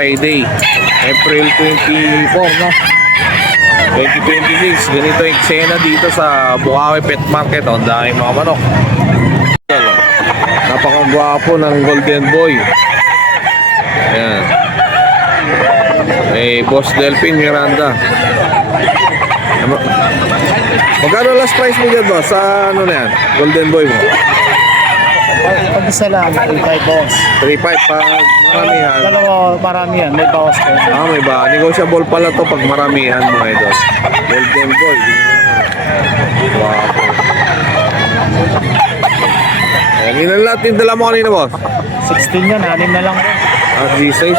Friday, April 24, no? 2026. Ganito yung eksena dito sa Bukawi Pet Market. Ang daming mga manok. Napakagwapo ng Golden Boy. Ayan. Boss Delphine Miranda. Magkano last price mo dyan, boss? Sa ano na yan? Golden Boy mo? Pag isa lang, 3.5 boss. 3.5 pag maramihan. Dalawa, maramihan. May bawas ko. May ba? Negotiable pala to pag maramihan, mga idol. Golden Boy. Wow. Ayan, ilan lahat yung dala mo kanina, boss? 16 yan, 6 na lang. G6,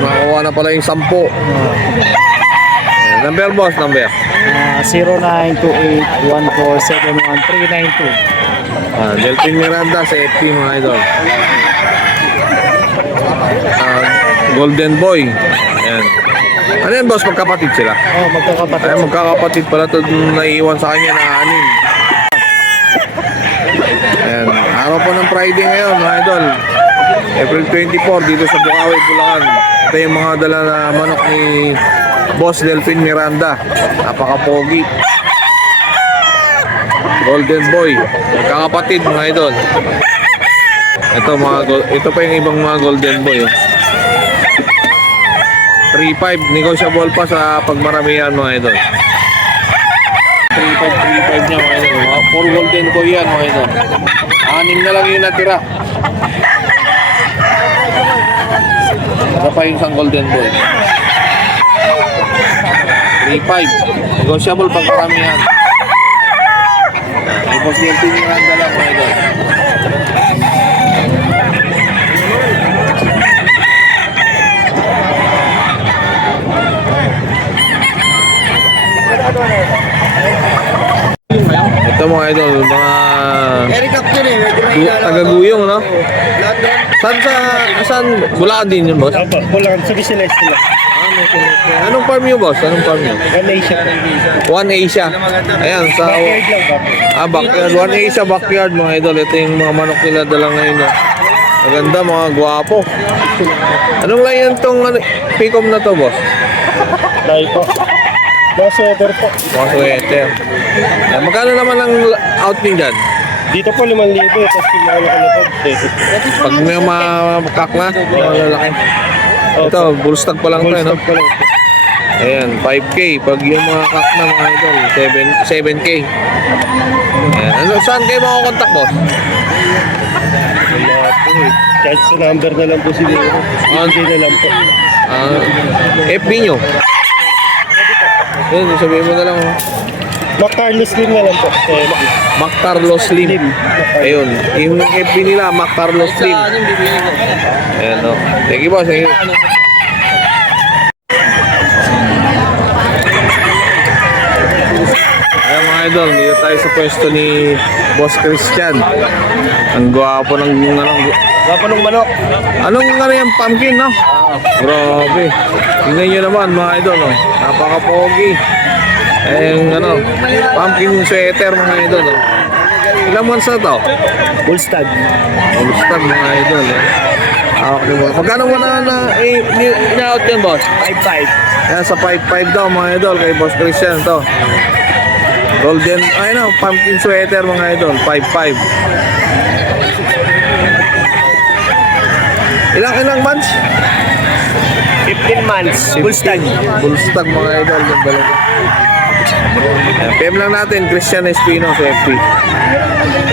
nakakuha na pala yung 10. Number, boss, number. 0928-1471392. Delphine Miranda sa FT, mga idol. Golden Boy. Ayan. Ano yan, boss? Magkapatid sila? Magkakapatid. Ay, magkakapatid pala ito. Naiiwan sa kanya na 6. Ayan. Araw po ng Friday ngayon, mga idol. April 24 dito sa Bukawi, Bulacan. Ito yung mga dala na manok ni Boss Delphine Miranda. Napaka-pogi. Golden Boy. Magkakapatid, mga idol. Ito pa yung ibang mga Golden Boy. 3.5. Negotiable pa sa pagmaramihan, mga idol. 3.5 niya, mga idol. 4 Golden Boy yan, mga idol. 6 na lang yung natira. Ito pa yung isang Golden Boy. 3.5. Negotiable pag maramihan. Tapos yung tiniranda lang, mga idol. Ito, mga idol, mga taga-guyong, no? Saan? Bulacan din yun, boss? Bulacan, sa Bisiles nila. Anong farm nyo, boss? Anong farm nyo? One Asia. Ayan, sa... backyard. One Asia backyard, mga idol. Ito yung mga manok nila dala ngayon. Maganda, mga gwapo. Anong layan tong pikom na to, boss? Dahil po. Mga sweater po. Mga sweater. Ayan, magkano naman ang outing dyan? Dito po 5,000. Tapos pinalo ko na po. Pag may makak na, mga lalaki. Ito, bullstag pa lang to, no? Ayan, 5K. Pag yung mga kak na, mga idol, 7K. Ayan. Saan kayo makakontak, boss? Kahit sa number na lang po siguro. Hindi na lang po. FB nyo? Yun, sabihin mo na lang. Mac Carlos Slim na lang po. Mac Carlos Slim. Ayun, yung FB nila, Mac Carlos Slim. Ayan, no. Thank you, boss. Thank you. Ayan, mga idol, dito tayo sa pwesto ni Boss Christian. Ang gwapo ng manok. Anong yan, pumpkin, no? Grabe. Tingnan nyo naman, mga idol, no? Napaka-pogi. Pumpkin sweater, mga idol, no? Ilang months na to? Bullstag. Bullstag, mga idol, eh. Okay, boss. Magkano mo na in-out yan, boss? 5.5. Yan, sa 5.5 daw, mga idol, kay Boss Christian, to. Golden, pumpkin sweater, mga idol, 5.5. Ilang months? 15 months. Bullstag. Bullstag, mga idol. PM lang natin, Christian Espino sa FP.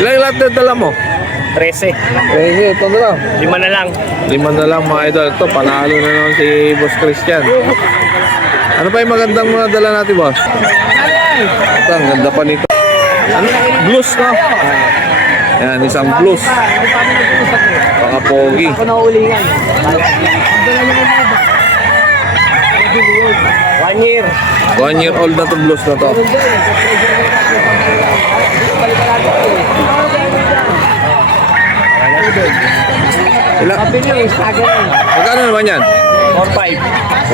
Ilang lahat na dala mo? 13. Ito na lang. 5 na lang. 5 na lang, mga idol. Ito, panalo na naman si Boss Christian. Ano pa yung magandang mga dala natin, boss? Ito, ang ganda pa nito. Blues, no? Yan, isang blues. Paka-pogi. Ako na ulingan. 1 year. 1 year old na to, blues na to. Magkano naman yan? 4.5.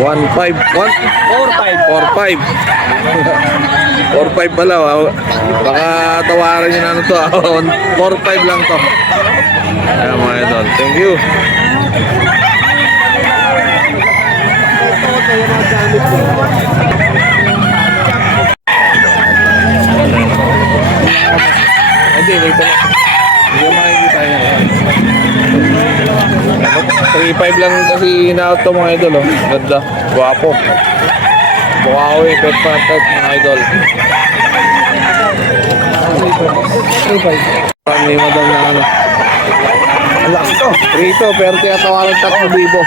1.5. 4.5. 4.5 pala. Baka tawaran nyo na ano to. 4.5 lang to. Ayan, mga idol. Thank you. in out to mga idol, oh. Ganda. Guwapo. Bukawi, pet patet mga idol. May madam na ano. Ang laki to. Rito, pero tinatawaran 3,000.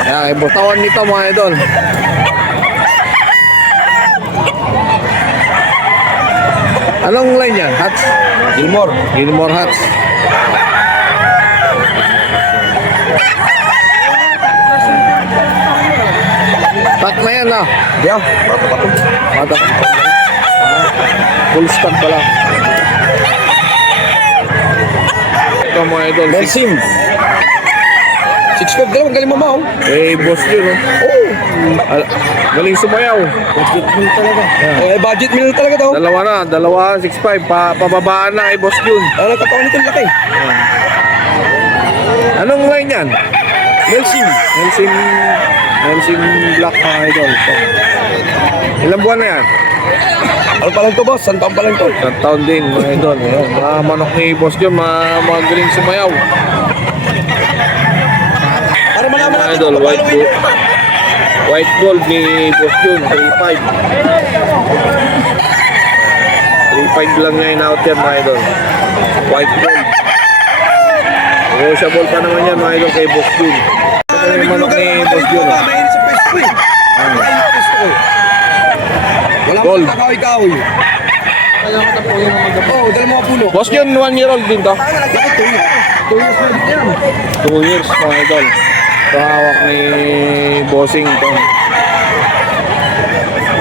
Ayan, ibutawan nito mga idol. Anong line yan? Hats? Gilmore. Gilmore Hats. Tak na yan ah. Yeah, pato-pato. Mata. Full stock pa lang. Ito mga idol. Melsim. 6'5", dalawang galing mamaw. Eh, boss yun, no? Galing sumayaw. Budget meal talaga. Budget meal talaga daw. Dalawa, 6'5". Pababaan na kay boss yun. Ano katawan nito laki? Anong line yan? Melsim. Melsim Black mga idol. Ito. Ilang buwan na yan? Ano pa lang to boss? Saan taon pa lang to? Isang taon din mga idol. Ayun, mga manok ni boss yun, mga galing sumayaw. Para malaman Mga natin idol, kung paano yun. white gold ni boss yun, 3.5. 3.5 lang niya in-out yan mga idol. White gold. Negotiable pa naman yan mga idol kay boss yun. Ito yung manok ni boss yun. Mainit sa pwesto eh. Mainit sa pwesto eh. Wala Gold. mo kakawi-kawi. Oo, dala mga puno. Boss yun, 1 year old din to. Bakit 2 years? 2 years na din yan. 2 years mga idol. Ito hawak ni bossing to.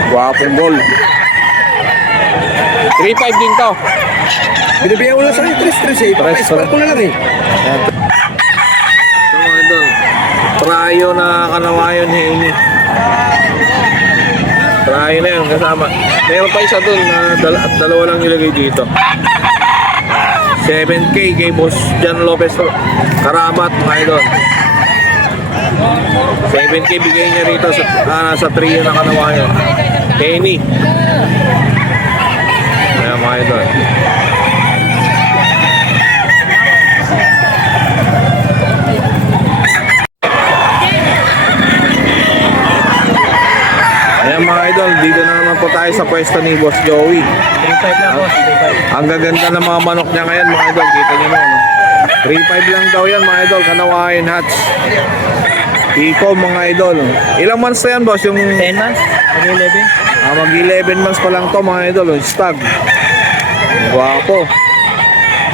Guwapong gold. 3.5 din to. Binibigyan ko lang sa akin 3 eh. Papa-expert ko na lang eh. Yan. Ito mga idol. Prayo na kanawayon hingi. Prayo na yun kasama. Meron pa isa dun na dalawa lang nilagay dito. 7K kay Boss Jan Lopez Karamat mga idol. 7K bigay niya rito sa trio na kanawayon. Kenny. Ayan mga idol. Ayan mga idol, dito na naman po tayo sa pwesto ni Boss Joey. 3.5 lang boss, 3.5. Ang gaganda ng mga manok niya ngayon mga idol, kita niyo na. 3.5 lang daw yan mga idol, kanawain hats. Iko mga idol. Ilang months na yan boss? Yung 10 months? Mag-11? mag-11 months pa lang to mga idol, stag. Guwapo.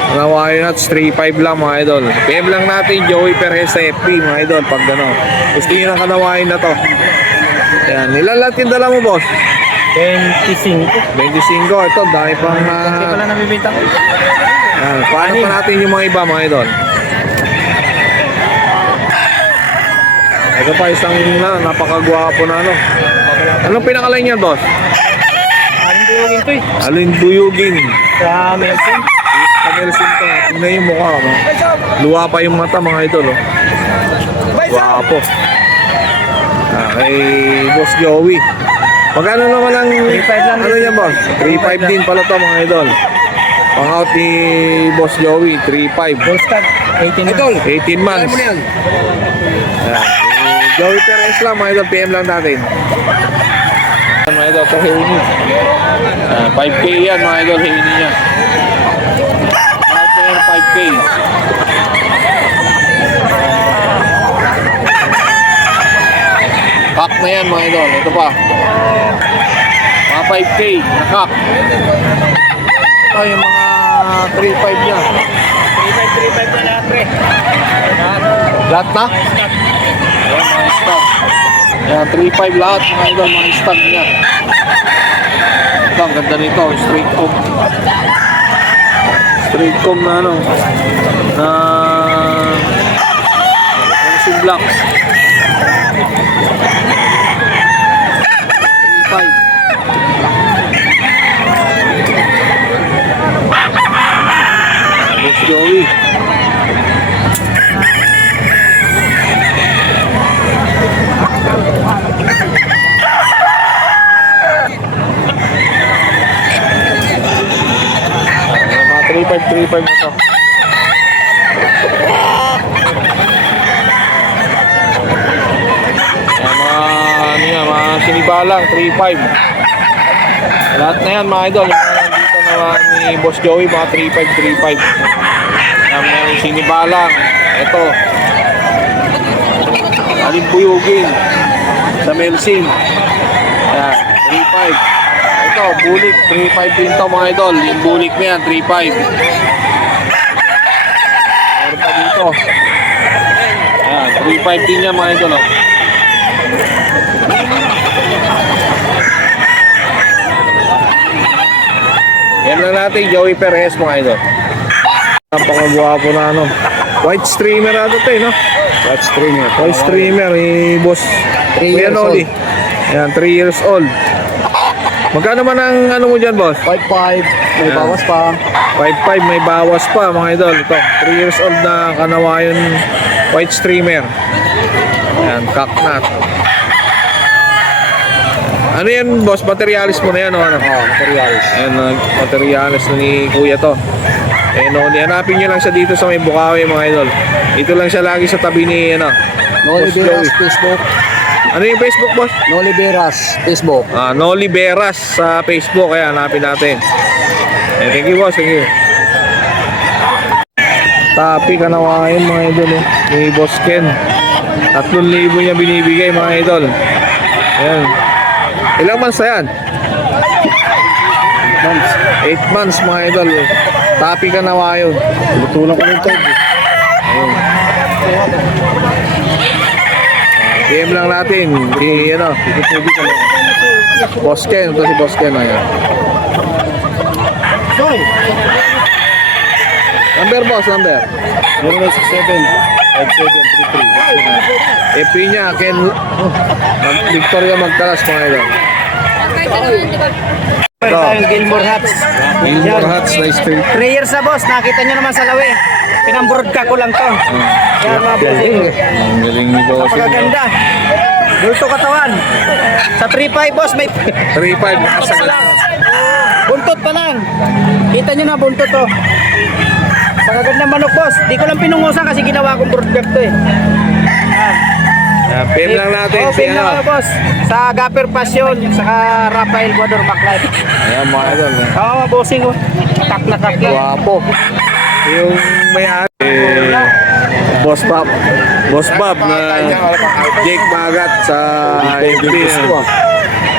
Kanawain hats, 3.5 lang mga idol. PM lang natin Joey Perez sa FB mga idol, pag gano'n. Gusto nyo ng kanawain na to. Yan, ilan lahat yung dala mo boss? 25. 25, ito dahil pang Hindi pala nabibintang. yan, paano pa natin yung mga iba mga idol? Ito pa isang napakagwapo na ano. Anong pinakalan niyan boss? Aling buyugin to eh. Alin buyugin. Sa Melton. Sa Nelson to. Tingnan yung mukha no? Luwa pa yung mata mga idol oh. Gwapo. Kay Boss Joey. Magkano naman ang 3.5 lang ano niya boss? 3.5 din pala to mga idol. Pang out ni Boss Joey, 3.5. Full stag, 18 Idol, months. 18 months. Alam mo na yan. Ayan. Joey Perez lang mga idol, PM lang natin. Mga idol, ito Heini. 5K yan mga idol, Heini niya. Out there, 5K. Kak na yan mga idol, ito pa. Mga 5K, nakak. Ito yung mga 3.5 niya. 3.5 na lahat pre. Lahat na? Ayan, mga stock. Ayan, 3.5 lahat mga idol, mga stock niya. Ito, ang ganda nito, straight comb. Straight comb na ano, na Nelson Black. 3.5. Boss Joey. Mga 3.5 na to. sinibalang, 3.5. Lahat na yan mga idol. Yung mga nandito na ni Boss Joey, mga 3.5, 3.5. Yung sinibalang, ito. Alimbuyugin sa Melsin. Ayan, 3.5. Ito, bulik, 3.5 din to mga idol. Yung bulik na yan, 3.5. Meron pa dito. Ayan, 3.5 din yan mga idol. Oh. Yan lang natin, Joey Perez mga idol. Napakagwapo na ano. White streamer ato to no? White streamer. White streamer ni Boss 3 Kuya years Noli. Ayan, 3 years old. Magkano man ang ano mo dyan, boss? 5.5. May Ayan. bawas pa. 5.5, may bawas pa mga idol. Ito, 3 years old na kanawayon white streamer. Ayan, cocknut. Ano yan, boss? Materialis mo na yan o ano? Materials. Ayan, materialis na ni Kuya to. Eh, no, hanapin nyo lang siya dito sa may Bukawi mga idol. Dito lang siya lagi sa tabi ni ano. Noli Boss Beras, Joey. Facebook. Ano yung Facebook, boss? Noli Beras, Facebook. Noli Beras sa Facebook. Kaya hanapin natin. Eh, thank you, boss. Thank you. Tapi kanawain mga idol eh. Ni Boss Ken. 3,000 niya binibigay mga idol. Ayan. Ilang months na yan? 8 months mga idol. Tapi kanawain. Lutunan ko nito. Ayun. PM lang natin. Si ano. Boss Ken. Ito si Boss Ken. Ayan. Number, boss, number. 0967-5733. FP niya, Ken Victoria Magtalas mga idol. Ito. Tayong Gilmore Hats. Gilmore Hats na street. 3 years na boss, nakita nyo naman sa lawi. Pinamborodka ko lang to. Yan mga bossing. Ang galing ni boss. Napakaganda. Bulto katawan. Sa 3.5 boss, may 3.5 nakasagad. buntot pa lang. Kita nyo na buntot to. Pagaganda manok boss. Di ko lang pinungusan kasi ginawa kong broadcast to eh. PM lang natin si PM lang ano. ako, boss. Sa Gapper Passion, saka Rafael Guador MacLife. Ayan mga idol. Oo, mga bossing ko. Tak na tak lang. Guwapo. Yung may-ari. Boss Bob. Boss Bob na Jake Magat sa FB.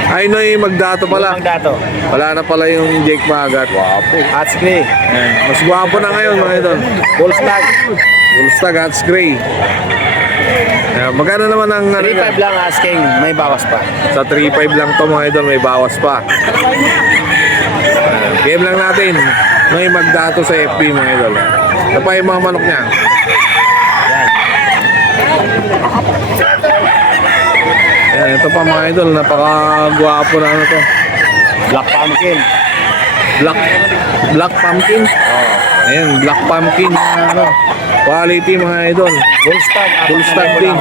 Ay, no, yung Magdato pala. Ang dato. Wala na pala yung Jake Magat. Guwapo. Hats Gray. Ayan. Mas guwapo na ngayon mga idol. Bullstag. Fullstag Hats Gray. Ayan. Magkano naman ang ano, 3.5 lang asking. May bawas pa. sa 3.5 lang to mga idol, may bawas pa. Game lang natin. May Magdato sa FB mga idol. Ito pa yung mga manok niya. Ayan, ito pa mga idol, napaka-guwapo na ano to. Black Pumpkin. Black Pumpkin. Ayan, Black Pumpkin na ano. Quality mga idol. Bullstag. Bullstag din.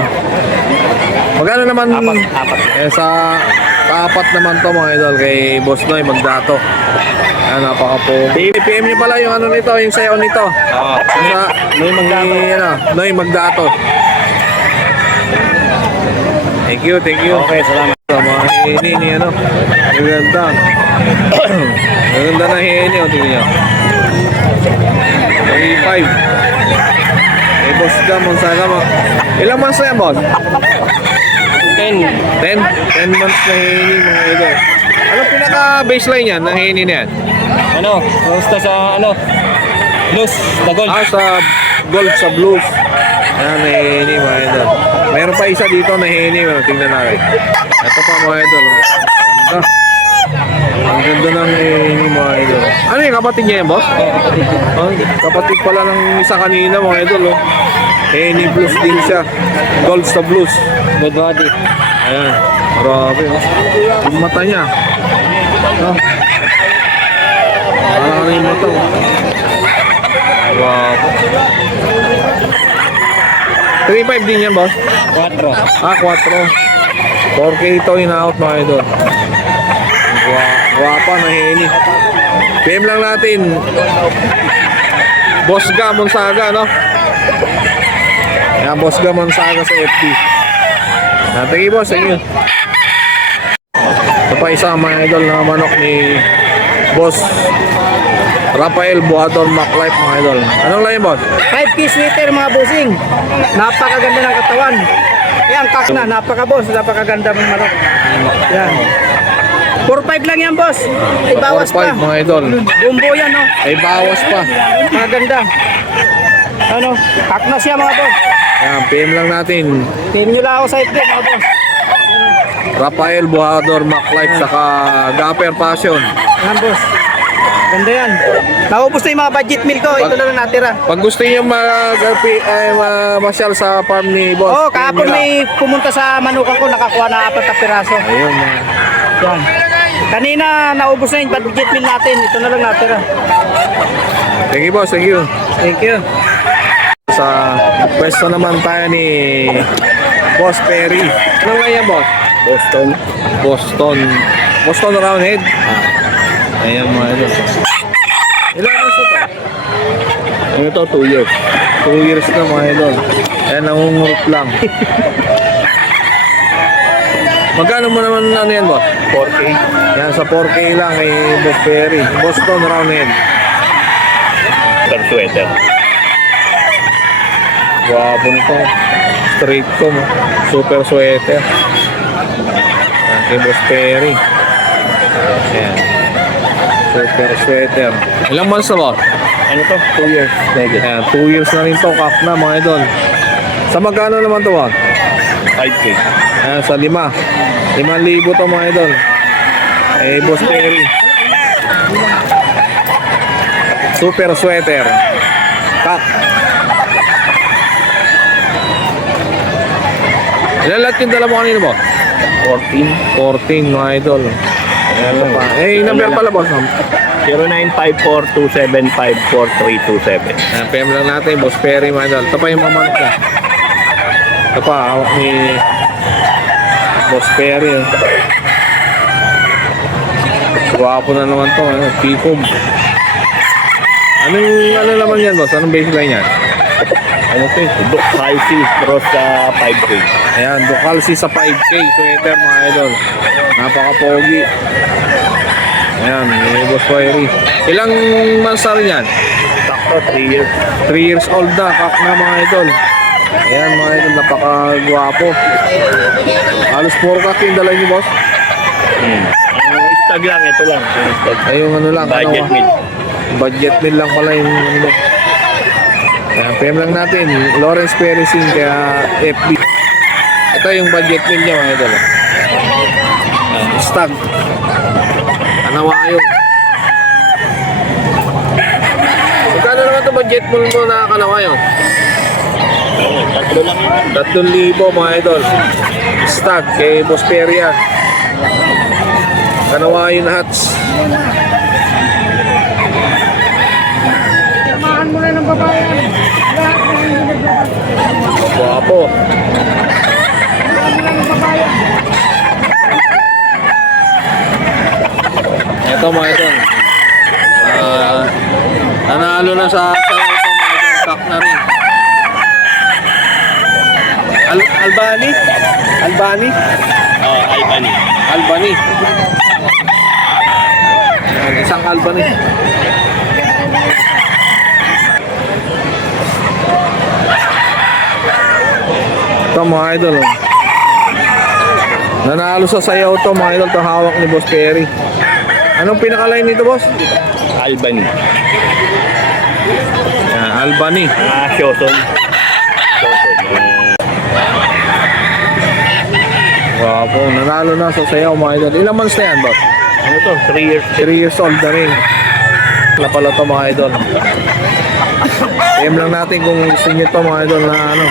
Magkano naman Apat. sa apat naman to mga idol kay Boss Noy Magdato. Ayan, napaka-po. PM niyo pala yung ano nito, yung sayaw nito. Oo. Sa Noy Magdato. Noy Magdato. Thank you, thank you. Okay, salamat. Sa mga hini ni ano. Ang ganda. Ang ganda na hini, o tingnan niyo. 25. Eh, Boss Gonzaga mo. Ilang months na yan, boss? 10. 10 months na hini mga idol. Anong pinaka-baseline yan ng hini na yan? Ano? Basta sa ano? Blues. The gold. Sa gold, sa blues. Ayan, na hini mga idol. Mayroon pa isa dito na hini. Tingnan natin. Ito pa mga idol. Ganda. Ang ganda ng hini mga idol. Ano yung kapatid niya yan, boss? Kapatid pala ng isa kanina mga idol. Hini blues din siya. Gold sa blues. Good body. Ayan. Grabe. Yung mata niya. Parang ano yung mata. Wow. 3.5 din yan, boss? 4. 4. 4K ito in-out mga idol. Guwapa na hini. PM lang natin. Boss Gonzaga, no? Ayan, Boss Gonzaga sa FB. Thank you, boss. Thank you. pa isa mga idol na manok ni Boss Rafael Buhador MacLife mga idol. Anong lahi boss? 5K sweater mga bossing. Napakaganda ng katawan. Yan, kak na. Napaka-boss. Napakaganda ng manok. Yan. 4-5 lang yan, boss. Ay, bawas 4-5 pa. mga idol. Bumbo yan, no? Ay bawas pa. Maganda. Ano? Kak na siya, mga boss. Yan, PM lang natin. Team nyo lang ako sa ito, mga boss. Rafael Buhador MacLife saka Gapper Passion. Yan, boss. Ganda yan. Naubos na yung mga budget meal ko. Ito na lang natira. Pag gusto niyo masyal sa farm ni Boss. Oo, PM kahapon nyo lang. may pumunta sa manukan ko. Nakakuha na 4 na piraso. Ayun mga. Yan. Kanina, naubos na yung budget meal natin. Ito na lang natira. Thank you boss, thank you. Thank you. Sa pwesto naman tayo ni Boss Perry. Anong nga yan boss? Boston. Boston Roundhead. Ayan mga idol. Ilan ang to? Ano to? 2 years. 2 years na mga idol. Ayan, nangungurot lang. Magkano mo naman ano yan boss? 4K. Yan, sa 4K lang kay Boss Perry. Boston Roundhead. Sweater. Guwapo nito. Straight ko mo. Super sweater. Yan, kay Boss Perry. Ayan. Super sweater. Ilang months na ba? Ano to? 2 years. Ayan, 2 years na rin to. Kak na mga idol. Sa magkano naman to ba? 5K. Ayan, sa 5. 5,000 to mga idol. Eh, Boss Perry. Super sweater. Kak. Ilan lahat yung dala mo kanina ba? 14. 14 mga idol. Ayan pa. Eh, yung number pala boss. 0954-275-4327. Ayan, PM lang natin, Boss Perry mga idol. Ito pa yung mamanok na. Ito pa, hawak ni Boss Perry. Guwapo na naman to. Ano, Picom. Ano naman yan boss? Anong baseline yan? Ano to? Duck Halsey cross sa 5K. Ayan, Ducalsi sa 5K. Sweater mga idol. Napaka-pogi. Ayan, may Boss Perry. Ilang months na rin yan? Sakto, 3 years. 3 years old na, kak na mga idol. Ayan mga idol, napaka-guwapo. Halos 4 kak yung dala niyo boss. Ang istag lang, ito lang. Ay yung ano lang, Budget ano, meal. budget meal lang pala yung ano. Ayan, PM lang natin, Lawrence Perezing kaya FB. Ito yung budget meal niya mga idol. Stag. Kanawayo. Magkano naman ito budget meal mo na kanawayo? Tatlo lang yun. 3,000 mga idol. Stag kay Boss Perry yan. Kanawayo na hats. Samahan mo na ng babayan. Lahat ng hindi nagbabayad. Guwapo. Samahan mo na ng babayan. Ito mga idol. Nanalo na sa ito mga idol. Kak na rin. Albani? Albani? Albany. Albani. Ayan, isang Albani. Ito mga idol. Oh. Nanalo sa sayaw to mga idol. Ito hawak ni Boss Perry. Anong pinaka-line nito boss? Albany. Ayan, Albani. Shoson. Wapo, nanalo na sa sayaw mga idol. Ilang months na yan boss? Ano to? 3 years. 3 years old na rin. Na pala to mga idol. PM lang natin kung gusto nyo to mga idol na ano.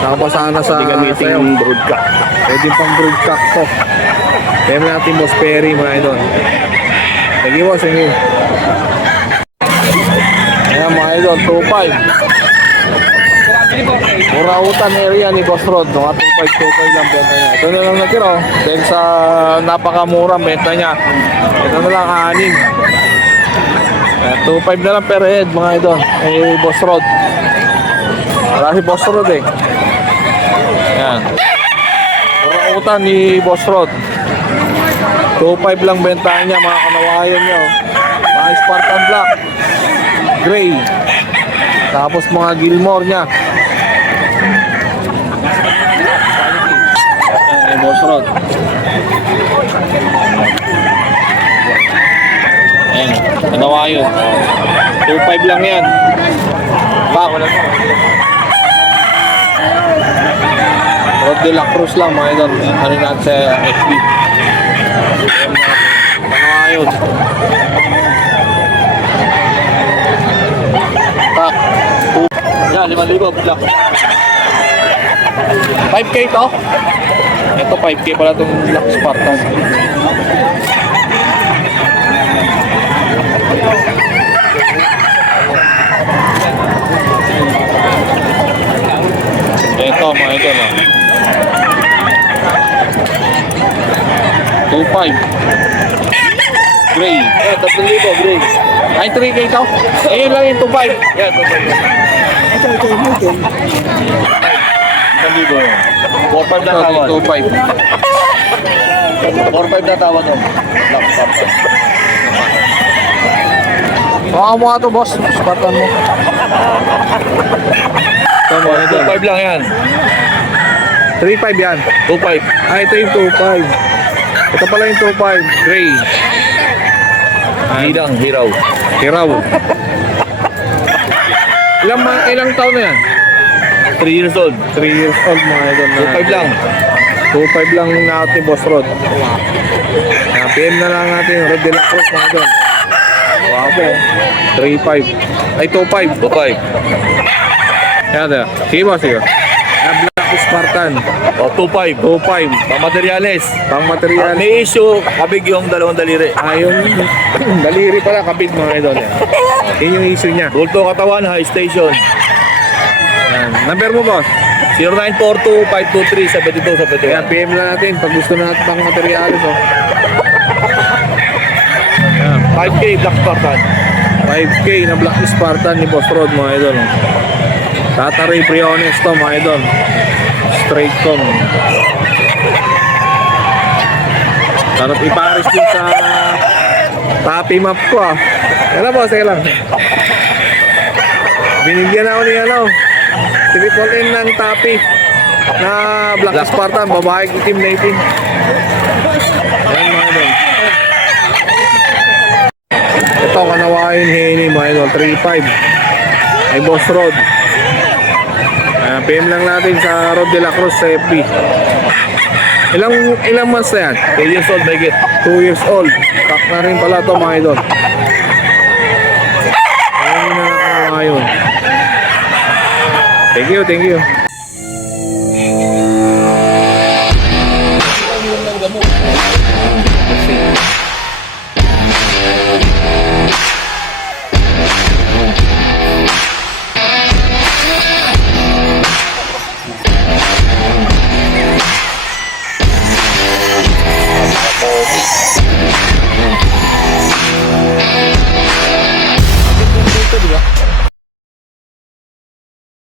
Nakapasana sa Hindi sayaw. gamitin broadcast. Pwede pang broadcast to. PM natin Boss Perry mga idol. Thank you boss, thank you. Ayan mga idol, 2.5. Murautan area ni Boss Rod, mga 2.5 lang benta niya. Ito na lang natira oh. Dahil sa napakamura benta niya. Ito na lang 6. 2.5 na lang per head mga idol. Eh Boss Rod. Wala si Boss Rod eh. Ayan. Murautan ni Boss Rod. 2.5 lang bentahan niya mga kanawayan niya. Oh. Mga Spartan Black. Gray. Tapos mga Gilmore niya. Ayan, Boss Rod. Ayan, kanawayan. 2.5 lang yan. Back. Rod de la Cruz lang mga idol. Ano natin sa FB. Kanawayan. Back. Yan, 5,000 black. 5K to? Ito 5K pala itong Black Spartan. Ito mga idol. 2.5 Gray. 3,000 gray. Ay, 3K to? Ayun lang yung 2.5. Yan, 2.5. 4.5 na tawad. 2.5. 4.5 na tawad o. Black Spartan. Baka mo nga ito, boss. Spartan mo. Ito mo, 2.5 lang yan. 3.5 yan. 2.5. Ay, ito yung 2.5. Ito pala yung 2.5. Gray. Hiraw. Ilang taon na yan? 3 years old. 3 years old mga idol na. 2.5 lang. 2.5 lang natin Boss Rod. PM na lang natin Rod de la Cruz mga idol. Wapo. 3.5. Ay 2.5. 2.5. Yan na. Sige boss, sige. Black Spartan. O, 2.5. 2.5. Pang materyales. Pang material. May issue, kabig yung dalawang daliri. Yung daliri pala kapit mga idol. Yan yung issue niya. Bulto katawan, high station. Yan. Number mo boss. 0942-523-7272. Kaya PM na natin pag gusto na natin pang materialis. Oh. Yan. 5K Black Spartan. 5K na Black Spartan ni Boss Rod mga idol. Tata Ray Briones to mga idol. Straight com. Sarap iparis din sa Tapi map ko ah. Yan boss, sige lang. Binigyan ako ni Triple N ng Tapi na Black Spartan, babae itim na itim. Yan mga idol. Ito kanawain Henny mga idol, 3.5 ay Boss Rod. PM lang natin sa Rod de la Cruz sa FB. Ilang months na yan? 8 years old, make it. 2 years old. Kak na rin pala ito mga idol. Ayun na ngayon. Thank you.